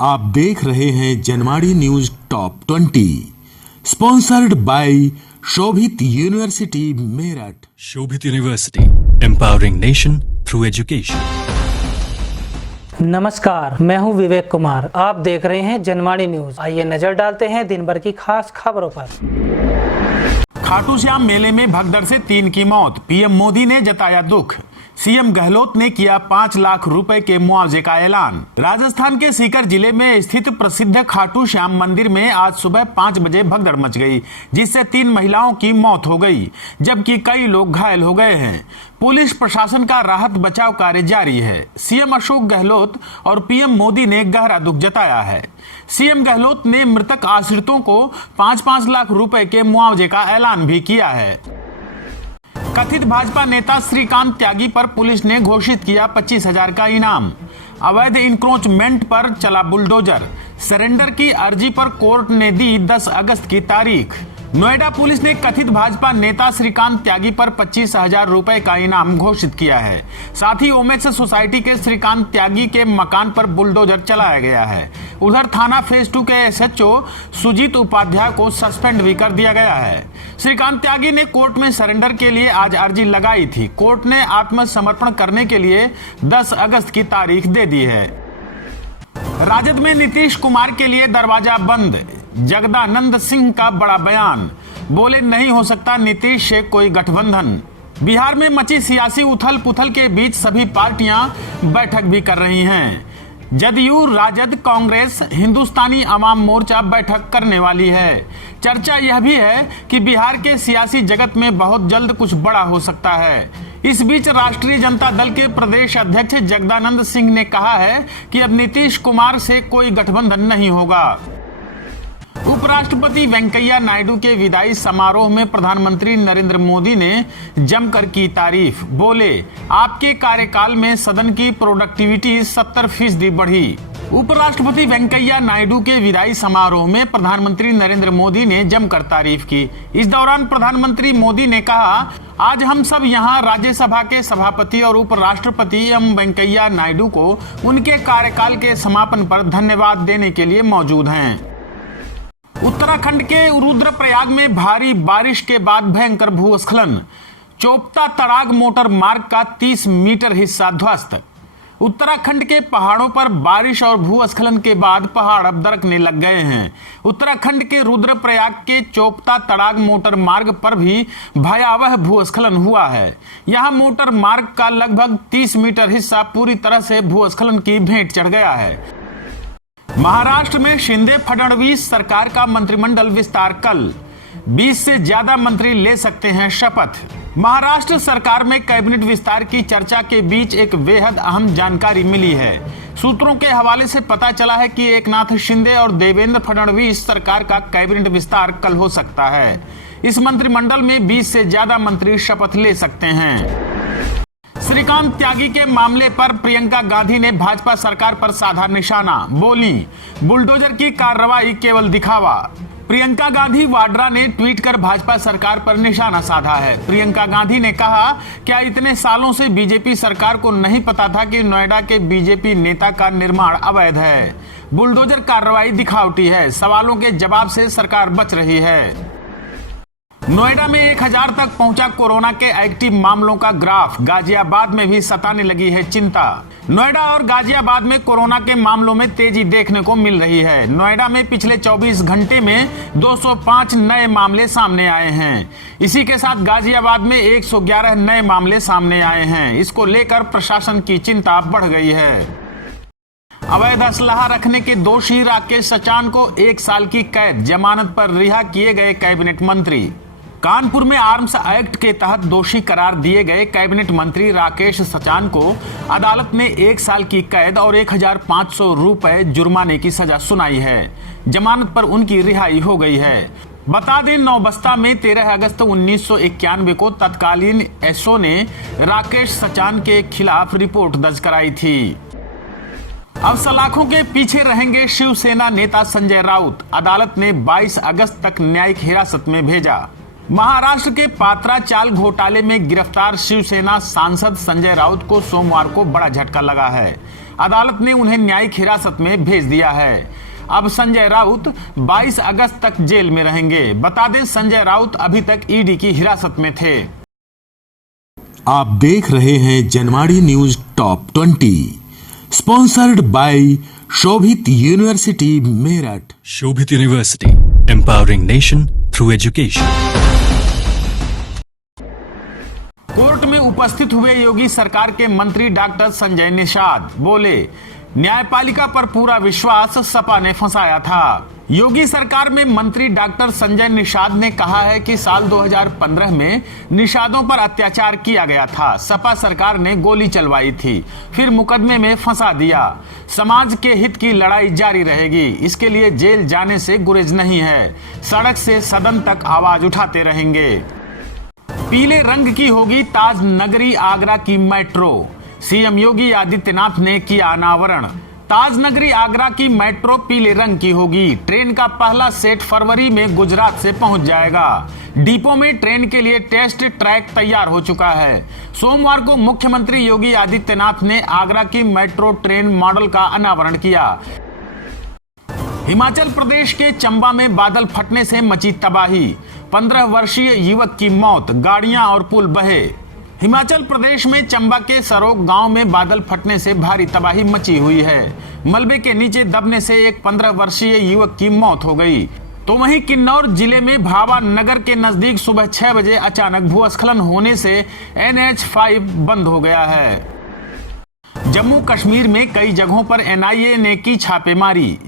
आप देख रहे हैं Janwadi news top 20 sponsored by Shobhit university Meerut. Shobhit university, empowering nation through education. नमस्कार, मैं हूं विवेक कुमार। आप देख रहे हैं जनवाड़ी न्यूज। आइए नजर डालते हैं दिन भर की खास खबरों पर। खाटू श्याम मेले में भगदड़ से 3 की मौत, पीएम मोदी ने जताया दुख। सीएम गहलोत ने किया 5 लाख रुपए के मुआवजे का ऐलान। राजस्थान के सीकर जिले में स्थित प्रसिद्ध खाटू श्याम मंदिर में आज सुबह 5 बजे भगदड़ मच गई, जिससे 3 महिलाओं की मौत हो गई, जबकि कई लोग घायल हो गए हैं। पुलिस प्रशासन का राहत बचाव कार्य जारी है। सीएम अशोक गहलोत और पीएम मोदी ने गहरा दुख जताया है। सीएम गहलोत ने मृतक आश्रितों को 5-5 लाख रुपए के मुआवजे का ऐलान भी किया है। कथित भाजपा नेता श्रीकांत त्यागी पर पुलिस ने घोषित किया 25,000 का इनाम। अवैध इंक्रोचमेंट पर चला बुलडोजर। सरेंडर की अर्जी पर कोर्ट ने दी 10 अगस्त की तारीख। नोएडा पुलिस ने कथित भाजपा नेता श्रीकांत त्यागी पर 25,000 रुपए का इनाम घोषित किया है। साथ ही ओमेक्स सोसाइटी के श्रीकांत त्यागी के मकान पर बुलडोजर चलाया गया है। उधर थाना फेज 2 के एसएचओ सुजीत उपाध्याय को सस्पेंड भी कर दिया गया है। श्रीकांत त्यागी ने कोर्ट में सरेंडर के लिए आज अर्जी लगाई थी। कोर्ट ने आत्मसमर्पण करने के लिए 10 अगस्त की तारीख दे दी है। राजद में नीतीश कुमार के लिए दरवाजा बंद। जगदानंद सिंह का बड़ा बयान, बोले नहीं हो सकता नीतीश से कोई गठबंधन। बिहार में मची सियासी उथल पुथल के बीच सभी पार्टियां बैठक भी कर रही हैं। जदयू, राजद, कांग्रेस, हिंदुस्तानी अवाम मोर्चा बैठक करने वाली है। चर्चा यह भी है कि बिहार के सियासी जगत में बहुत जल्द कुछ बड़ा हो सकता है। इस बीच राष्ट्रीय जनता दल के प्रदेश अध्यक्ष जगदानंद सिंह ने कहा है कि अब नीतीश कुमार से कोई गठबंधन नहीं होगा। उपराष्ट्रपति वेंकैया नायडू के विदाई समारोह में प्रधानमंत्री नरेंद्र मोदी ने जमकर की तारीफ। बोले, आपके कार्यकाल में सदन की प्रोडक्टिविटी 70% बढ़ी। उपराष्ट्रपति वेंकैया नायडू के विदाई समारोह में प्रधानमंत्री नरेंद्र मोदी ने जमकर तारीफ की। इस दौरान प्रधानमंत्री मोदी ने कहा, आज हम सब यहाँ राज्यसभा के सभापति और उपराष्ट्रपति एम वेंकैया नायडू को उनके कार्यकाल के समापन पर धन्यवाद देने के लिए मौजूद हैं। उत्तराखंड के रुद्रप्रयाग में भारी बारिश के बाद भयंकर भूस्खलन। चोपता तड़ाग मोटर मार्ग का 30 मीटर हिस्सा ध्वस्त। उत्तराखंड के पहाड़ों पर बारिश और भूस्खलन के बाद पहाड़ अब दरकने लग गए हैं। उत्तराखंड के रुद्रप्रयाग के चोपता तड़ाग मोटर मार्ग पर भी भयावह भूस्खलन हुआ है। यहां मोटर मार्ग का लगभग 30 मीटर हिस्सा पूरी तरह से भूस्खलन की भेंट चढ़ गया है। महाराष्ट्र में शिंदे फडणवीस सरकार का मंत्रिमंडल विस्तार कल। 20 से ज्यादा मंत्री ले सकते हैं शपथ। महाराष्ट्र सरकार में कैबिनेट विस्तार की चर्चा के बीच एक बेहद अहम जानकारी मिली है। सूत्रों के हवाले से पता चला है कि एकनाथ शिंदे और देवेंद्र फडणवीस सरकार का कैबिनेट विस्तार कल हो सकता है। इस मंत्रिमंडल में 20 से ज्यादा मंत्री शपथ ले सकते हैं। श्रीकांत त्यागी के मामले पर प्रियंका गांधी ने भाजपा सरकार पर साधा निशाना। बोली, बुलडोजर की कार्रवाई केवल दिखावा। प्रियंका गांधी वाड्रा ने ट्वीट कर भाजपा सरकार पर निशाना साधा है। प्रियंका गांधी ने कहा, क्या इतने सालों से बीजेपी सरकार को नहीं पता था कि नोएडा के बीजेपी नेता का निर्माण अवैध है? बुलडोजर कार्रवाई दिखावटी है। सवालों के जवाब से सरकार बच रही है। नोएडा में 1000 तक पहुंचा कोरोना के एक्टिव मामलों का ग्राफ। गाजियाबाद में भी सताने लगी है चिंता। नोएडा और गाजियाबाद में कोरोना के मामलों में तेजी देखने को मिल रही है। नोएडा में पिछले 24 घंटे में 205 नए मामले सामने आए हैं। इसी के साथ गाजियाबाद में 111 नए मामले सामने आए हैं। इसको लेकर प्रशासन की चिंता बढ़ गई है। अवैध असलहा रखने के दोषी राकेश सचान को 1 साल की कैद, जमानत पर रिहा किए गए कैबिनेट मंत्री। कानपुर में आर्म्स एक्ट के तहत दोषी करार दिए गए कैबिनेट मंत्री राकेश सचान को अदालत ने 1 साल की कैद और 1,500 रुपए जुर्माने की सजा सुनाई है। जमानत पर उनकी रिहाई हो गई है। बता दें, नौबस्ता में 13 अगस्त 1991 को तत्कालीन एसओ ने राकेश सचान के खिलाफ रिपोर्ट दर्ज कराई थी। अब सलाखों के पीछे रहेंगे शिवसेना नेता संजय राउत। अदालत ने 22 अगस्त तक न्यायिक हिरासत में भेजा। महाराष्ट्र के पात्रा चाल घोटाले में गिरफ्तार शिवसेना सांसद संजय राउत को सोमवार को बड़ा झटका लगा है। अदालत ने उन्हें न्यायिक हिरासत में भेज दिया है। अब संजय राउत 22 अगस्त तक जेल में रहेंगे। बता दें, संजय राउत अभी तक ईडी की हिरासत में थे। आप देख रहे हैं Janwadi news top 20, sponsored by Shobhit university Meerut. Shobhit University, empowering nation through education. Court में उपस्थित हुए योगी सरकार के मंत्री डॉक्टर संजय निषाद बोले, न्यायपालिका पर पूरा विश्वास, सपा ने फंसाया था। योगी सरकार में मंत्री डॉक्टर संजय निषाद ने कहा है कि साल 2015 में निषादों पर अत्याचार किया गया था। सपा सरकार ने गोली चलवाई थी, फिर मुकदमे में फंसा दिया। समाज के हित की लड़ाई जारी रहेगी, इसके लिए जेल जाने से गुरेज नहीं है। सड़क से सदन तक आवाज उठाते रहेंगे। पीले रंग की होगी ताज नगरी आगरा की मेट्रो, सीएम योगी आदित्यनाथ ने किया अनावरण। ताज नगरी आगरा की मेट्रो पीले रंग की होगी। ट्रेन का पहला सेट फरवरी में गुजरात से पहुंच जाएगा। डिपो में ट्रेन के लिए टेस्ट ट्रैक तैयार हो चुका है। सोमवार को मुख्यमंत्री योगी आदित्यनाथ ने आगरा की मेट्रो ट्रेन मॉडल का अनावरण किया। हिमाचल प्रदेश के चंबा में बादल फटने से मची तबाही, 15 वर्षीय युवक की मौत, गाड़ियां और पुल बहे। हिमाचल प्रदेश में चंबा के सरोग गांव में बादल फटने से भारी तबाही मची हुई है। मलबे के नीचे दबने से एक 15 वर्षीय युवक की मौत हो गई। तो वहीं किन्नौर जिले में भावा नगर के नजदीक सुबह 6 बजे अचानक भूस्खलन होने से NH5 बंद हो गया है। जम्मू कश्मीर में कई जगहों पर NIA ने की छापेमारी,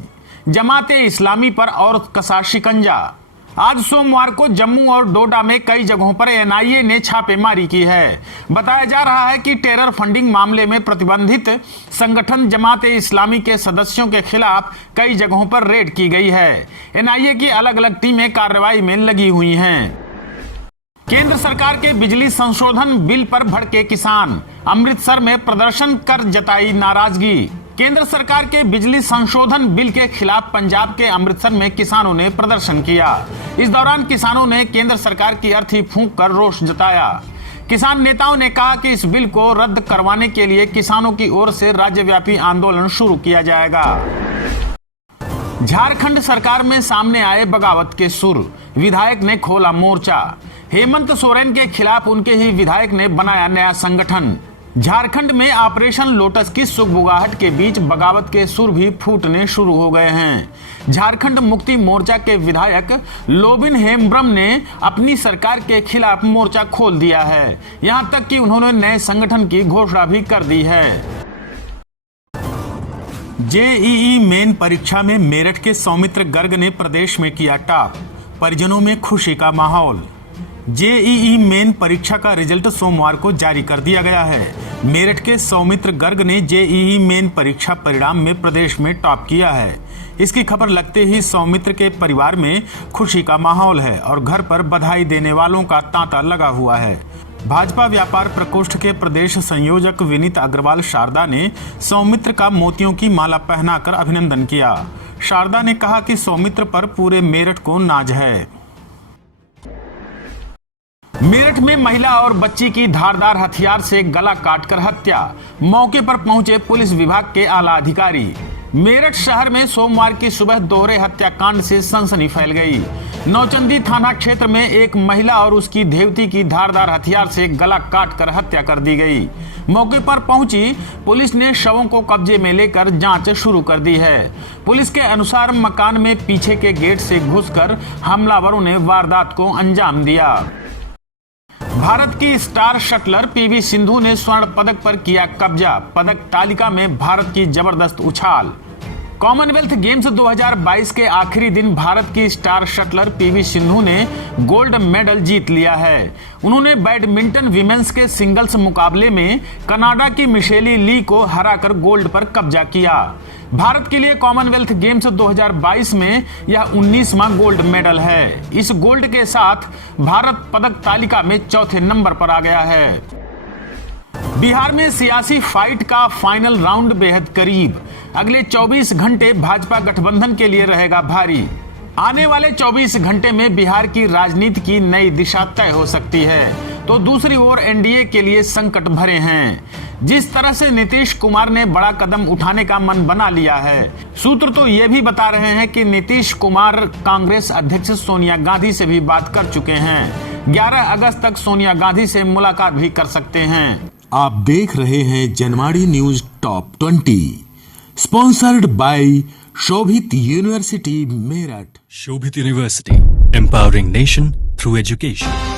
जमाते इस्लामी पर और कसा शिकंजा। आज सोमवार को जम्मू और डोडा में कई जगहों पर NIA ने छापेमारी की है। बताया जा रहा है कि टेरर फंडिंग मामले में प्रतिबंधित संगठन जमाते इस्लामी के सदस्यों के खिलाफ कई जगहों पर रेड की गई है। NIA की अलग अलग टीमें कार्रवाई में लगी हुई हैं। केंद्र सरकार के बिजली संशोधन बिल पर भड़के किसान, अमृतसर में प्रदर्शन कर जताई नाराजगी। केंद्र सरकार के बिजली संशोधन बिल के खिलाफ पंजाब के अमृतसर में किसानों ने प्रदर्शन किया। इस दौरान किसानों ने केंद्र सरकार की अर्थी फूंक कर रोष जताया। किसान नेताओं ने कहा कि इस बिल को रद्द करवाने के लिए किसानों की ओर से राज्यव्यापी आंदोलन शुरू किया जाएगा। झारखंड सरकार में सामने आए बगावत के सुर, विधायक ने खोला मोर्चा। हेमंत सोरेन के खिलाफ उनके ही विधायक ने बनाया नया संगठन। झारखंड में ऑपरेशन लोटस की सुगबुगाहट के बीच बगावत के सुर भी फूटने शुरू हो गए हैं। झारखंड मुक्ति मोर्चा के विधायक लोबिन हेम्ब्रम ने अपनी सरकार के खिलाफ मोर्चा खोल दिया है। यहां तक कि उन्होंने नए संगठन की घोषणा भी कर दी है। JEE मेन परीक्षा में मेरठ के सौमित्र गर्ग ने प्रदेश में किया टॉप, परिजनों में खुशी का माहौल। JEE मेन परीक्षा का रिजल्ट सोमवार को जारी कर दिया गया है। मेरठ के सौमित्र गर्ग ने JEE मेन परीक्षा परिणाम में प्रदेश में टॉप किया है। इसकी खबर लगते ही सौमित्र के परिवार में खुशी का माहौल है और घर पर बधाई देने वालों का तांता लगा हुआ है। भाजपा व्यापार प्रकोष्ठ के प्रदेश संयोजक विनीत अग्रवाल शारदा ने सौमित्र का मोतियों की माला पहनाकर अभिनंदन किया। शारदा ने कहा कि सौमित्र पर पूरे मेरठ को नाज है। मेरठ में महिला और बच्ची की धारदार हथियार से गला काटकर हत्या, मौके पर पहुंचे पुलिस विभाग के आला अधिकारी। मेरठ शहर में सोमवार की सुबह दोहरे हत्याकांड से सनसनी फैल गई। नौचंदी थाना क्षेत्र में एक महिला और उसकी धेवती की धारदार हथियार से गला काटकर हत्या कर दी गई। मौके पर पहुंची पुलिस ने शवों को कब्जे में लेकर जांच शुरू कर दी है। पुलिस के अनुसार मकान में पीछे के गेट से घुसकर हमलावरों ने वारदात को अंजाम दिया। भारत की स्टार शटलर PV सिंधु ने स्वर्ण पदक पर किया कब्जा, पदक तालिका में भारत की जबरदस्त उछाल। कॉमनवेल्थ गेम्स 2022 के आखिरी दिन भारत की स्टार शटलर PV सिंधु ने गोल्ड मेडल जीत लिया है। उन्होंने बैडमिंटन विमेंस के सिंगल्स मुकाबले में कनाडा की मिशेली ली को हराकर गोल्ड पर कब्जा किया। भारत के लिए कॉमनवेल्थ गेम्स 2022 में यह 19वां गोल्ड मेडल है। इस गोल्ड के साथ भारत पदक तालिका में चौथे नंबर पर आ गया है। बिहार में सियासी फाइट का फाइनल राउंड बेहद करीब। अगले 24 घंटे भाजपा गठबंधन के लिए रहेगा भारी। आने वाले 24 घंटे में बिहार की राजनीति की नई दिशा तय हो सकती है, तो दूसरी ओर NDA के लिए संकट भरे हैं। जिस तरह से नीतीश कुमार ने बड़ा कदम उठाने का मन बना लिया है। सूत्र तो ये भी बता रहे हैं कि नीतीश कुमार कांग्रेस अध्यक्ष सोनिया गांधी से भी बात कर चुके हैं। 11 अगस्त तक सोनिया गांधी से मुलाकात भी कर सकते हैं। आप देख रहे हैं Janwadi news top 20, sponsored by Shobhit university Meerut. Shobhit University, empowering nation through education.